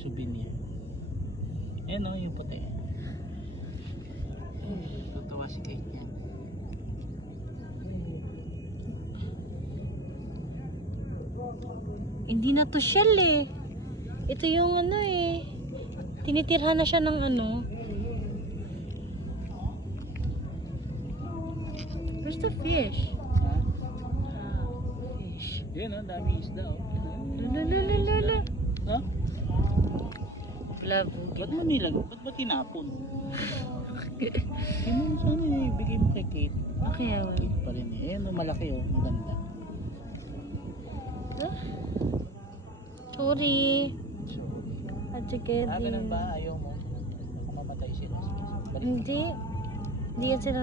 souvenir. Ayan o, yung puti. Tutuwa si Kate niya. Hindi na to shell eh. Ito yung ano eh. Tinitirhan na siya ng ano. Where's the fish? Ha? Fish. Yan o, dami isda o. Lala. Ha? Wala bugin. Ba't mo nilag? Ba't ba tinapon? Hindi mo sana ibigay mo kay Kate. Okay, awal. Kate pa rin eh. Ayan o, malaki o. Maganda. Sorry. So, At sige ganun din. ba? Ayaw mo? Baka mamatay sila. Balik. Hindi. Hindi yan sila